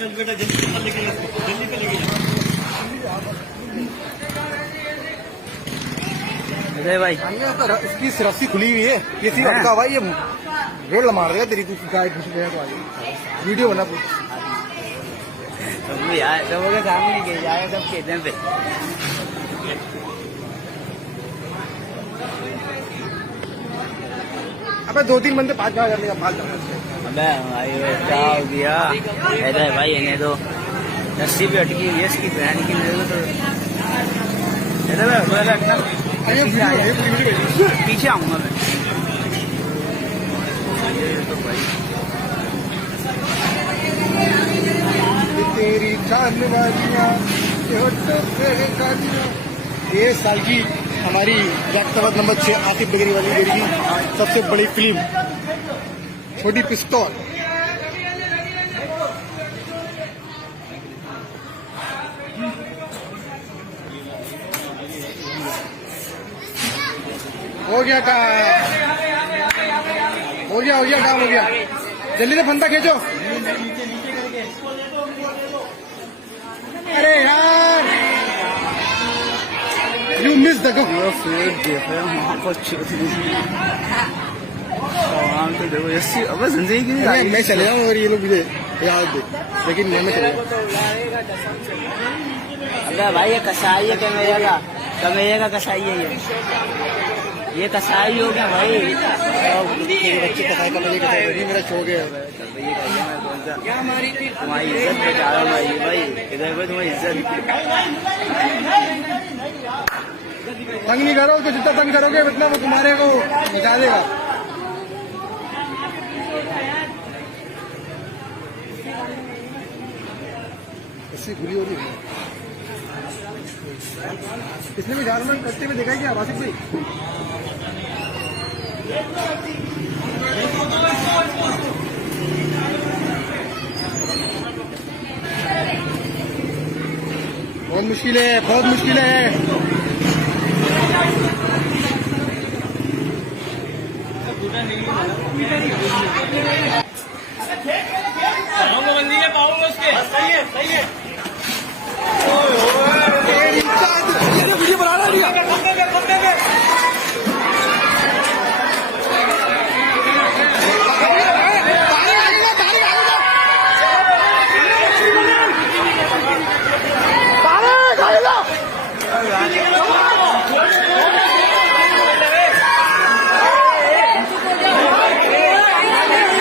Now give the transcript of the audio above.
चल बेटा जल्दी लेके जल्दी पे लेके अरे भाई इसकी रस्सी खुली हुई है, ये सी अटका हुआ, ये रेड मार देगा तेरी, तू गाय घुस गया तो आगे वीडियो बना तू। यार लोगों के सामने के जाए सब खेतों पे। अबे 2-3 बंदे 5 कर लेगा, 5 अबे भाई क्या हो गया ऐसा है भाई, इन्हें तो रस्सी भी अटकी हुई है इसकी बहन की, मेरे को तो पीछे आऊंगा मैं तो भाई। तेरी चांद वालियां ये साल की हमारी जैकतवत नंबर 6 आतिफ बगरी वाली डेरी की सबसे बड़ी फिल्म छोटी पिस्तौल। हो गया काम, हो गया काम, हो गया। जल्दी से फंदा खींचो। अरे यार यू मिस द गो। देख रहे हैं वहाँ पर तो देखो ऐसी अब जिंदगी की मैं चले जाऊँ और ये लोग मुझे याद दे, लेकिन मैं चले जाऊँ। अबे भाई ये कसाई है कैमरे का कसाई है ये कसाई हो गया भाई। बच्चे कसाई का मेरा शौक है। तुम्हारी इज्जत बचा रहा हूँ भाई, इधर पे तुम्हारी इज्जत। तंग नहीं करो उसको, जितना तंग करोगे उतना वो तुम्हारे को बचा देगा। इससे खुली हो रही है, इसने भी झारखंड करते हुए देखा क्या वासिफ भाई? बहुत मुश्किल है, बहुत मुश्किल है।